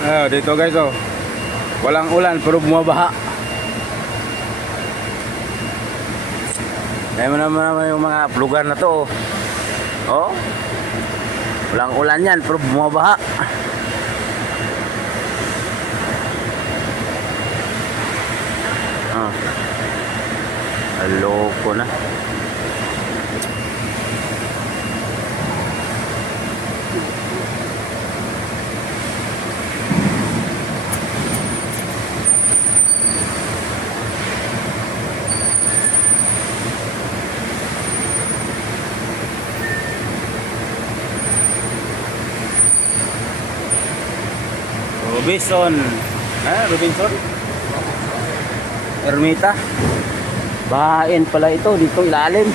Dito guys, oh. Walang ulan pero bumabaha. Ngayon naman yung mga lugar na to, oh. Oh. Walang ulan yan pero bumabaha. Ah. Loko na. Robinson. Robinson? Ermita. Bahain pala ito dito ilalim.